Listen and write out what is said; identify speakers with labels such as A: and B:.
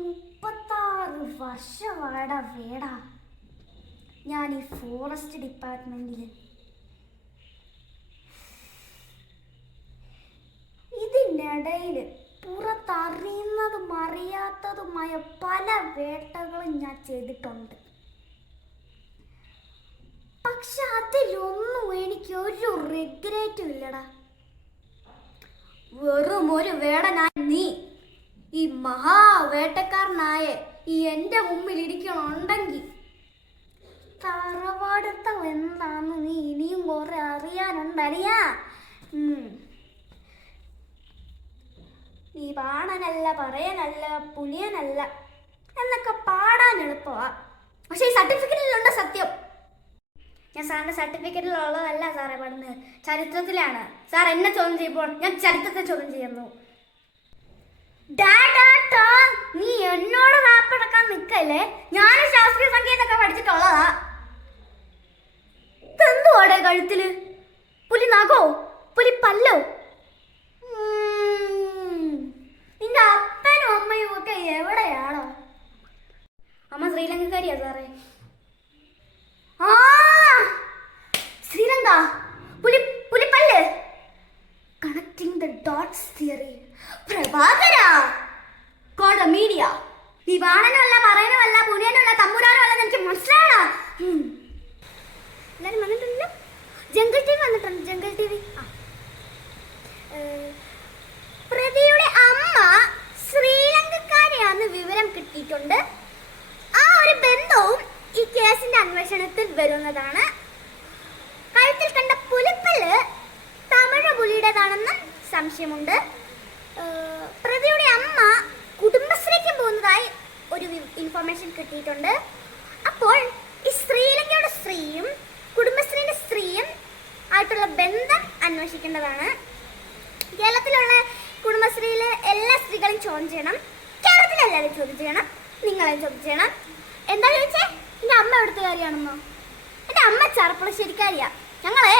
A: മുപ്പത്താറ് വർഷമാടാ വേടാ. ഞാൻ ഈ ഫോറസ്റ്റ് ഡിപ്പാർട്ട്മെന്റിൽ ഇതിനിടയിൽ പുറത്തറിയുന്നതും അറിയാത്തതുമായ പല വേട്ടകളും ഞാൻ ചെയ്തിട്ടുണ്ട്. പക്ഷെ അതിലൊന്നും എനിക്ക് ഒരു റിഗ്രറ്റും ഇല്ലടാ. വെറും ഒരു വേടനായി നീ ഈ മഹാ മഹാവേട്ടക്കാരനായ ഈ എന്റെ മുമ്പിൽ ഇരിക്കണുണ്ടെങ്കിൽ തറവാടത്തം എന്താന്ന് നീ ഇനിയും കുറെ അറിയാനുണ്ടറിയാ അറിയാ നീ പാടാനല്ല പറയാനല്ല പുലിയനല്ല എന്നൊക്കെ പാടാൻ എളുപ്പമാ. പക്ഷെ ഈ സർട്ടിഫിക്കറ്റിലുണ്ട് സത്യം. ഞാൻ സാറിന്റെ സർട്ടിഫിക്കറ്റിലുള്ളതല്ല സാറേ പാടുന്നത്. ചരിത്രത്തിലാണ്. സാർ എന്നെ ചോദ്യം ചെയ്യുമ്പോൾ ഞാൻ ചരിത്രത്തെ ചോദ്യം ചെയ്യുന്നു. നീ എന്നോട് റാപ്പടക്കാൻ നിക്കല്ലേ? ഞാൻ ശാസ്ത്രീയ സംഗീതമൊക്കെ പഠിച്ചിട്ടുള്ളതാ. ഇതെന്തുവാടെ കഴുത്തിൽ? പുലി നഖോ? പുലി പല്ലോ? നിന്റെ അപ്പനും അമ്മയും ഒക്കെ എവിടെയാണോ അമ്മ ശ്രീലങ്കക്കാരിയാ സാറേ. ആ ശ്രീലങ്ക. പുലി പുലിപ്പല്ല്. Connecting the dots theory Prabhakara? The media. നീ വാണനുമല്ല പറയുന്നതല്ല പുനിയനുമല്ല തമ്പുരാനുമല്ല എനിക്ക് മനസ്സിലാണ് എല്ലാരും വന്നിട്ടുണ്ടല്ലോ? ജംഗിൾ ടി വി വന്നിട്ടുണ്ട് ജംഗിൾ ടി വി. പ്രതിയുടെ അമ്മ ശ്രീലങ്കക്കാരിയാന്ന് വിവരം കിട്ടിയിട്ടുണ്ട്. ആ ഒരു ബന്ധവും ഈ കേസിന്റെ അന്വേഷണത്തിൽ വരുന്നതാണ്. കഴുത്തിൽ കണ്ട പുലിപ്പല്ല് തമിഴ് പുലിയുടേതാണെന്ന് സംശയമുണ്ട്. പ്രതിയുടെ അമ്മ കുടുംബശ്രീക്ക് പോകുന്നതായി ഒരു ഇൻഫർമേഷൻ കിട്ടിയിട്ടുണ്ട്. അപ്പോൾ ഈ ശ്രീലങ്കയുടെ സ്ത്രീയും കുടുംബശ്രീന്റെ സ്ത്രീയും ആയിട്ടുള്ള ബന്ധം അന്വേഷിക്കേണ്ടതാണ്. കേരളത്തിലുള്ള കുടുംബശ്രീയിലെ എല്ലാ സ്ത്രീകളും ചോദ്യം ചെയ്യണം. കേരളത്തിലെ എല്ലാവരും ചോദ്യം ചെയ്യണം. നിങ്ങളെയും ചോദ്യം ചെയ്യണം. എന്താ ചോദിച്ചേ? എന്റെ അമ്മ എവിടുത്തെ കാര്യമാണെന്നോ എന്റെ അമ്മ ചെറുപ്പളശ്ശേരിക്കാരിയാ ഞങ്ങളെ